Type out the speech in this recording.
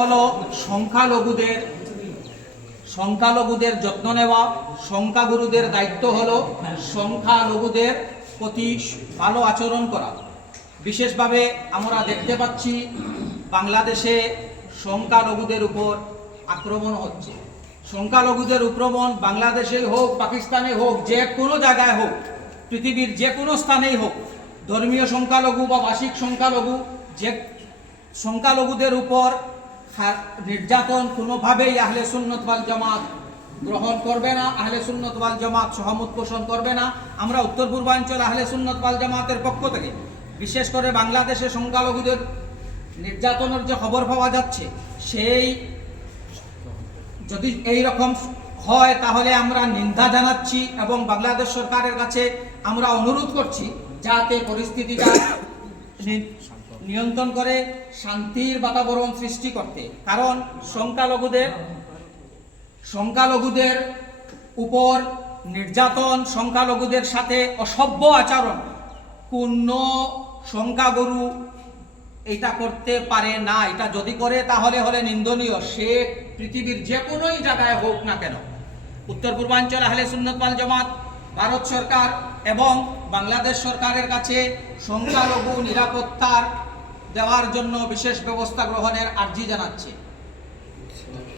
হলো সংখ্যালঘুদের যত্ন নেওয়া। সংখ্যাগুরুদের দায়িত্ব হলো সংখ্যালঘুদের প্রতি ভালো আচরণ করা। বিশেষভাবে আমরা দেখতে পাচ্ছি বাংলাদেশে সংখ্যালঘুদের উপর আক্রমণ হচ্ছে। সংখ্যালঘুদের আক্রমণ বাংলাদেশে হোক, পাকিস্তানে হোক, যে কোনো জায়গায় হোক, পৃথিবীর যে কোনো স্থানেই হোক, ধর্মীয় সংখ্যালঘু বা ভাষিক সংখ্যালঘু, যে সংখ্যালঘুদের উপর নির্যাতন কোনোভাবেই আহলে সুন্নাত ওয়াল জামাত গ্রহণ করবে না। আহলে সুন্নাত ওয়াল জামাত সহমত পোষণ করবে না। আমরা উত্তর পূর্বাঞ্চল আহলে সুন্নাত ওয়াল জামাতের পক্ষ থেকে বিশেষ করে বাংলাদেশে সংখ্যালঘুদের নির্যাতনের যে খবর পাওয়া যাচ্ছে, সেই যদি এই রকম হয় তাহলে আমরা নিন্দা জানাচ্ছি এবং বাংলাদেশ সরকারের কাছে আমরা অনুরোধ করছি যাতে পরিস্থিতিটা নিয়ন্ত্রণ করে শান্তির বাতাবরণ সৃষ্টি করতে। কারণ সংখ্যালঘুদের উপর নির্যাতন, সংখ্যালঘুদের সাথে অসভ্য আচরণ কোন সংখ্যাগুরু এটা করতে পারে না। এটা যদি করে তাহলে হলে নিন্দনীয়, সে পৃথিবীর যে কোনো জায়গায় হোক না কেন। উত্তর পূর্বাঞ্চল আহলে সুন্নাত ওয়াল জামাত ভারত সরকার এবং বাংলাদেশ সরকারের কাছে সংখ্যালঘু নিরাপত্তার দেওয়ার জন্য বিশেষ ব্যবস্থা গ্রহণের আর্জি জানাচ্ছে।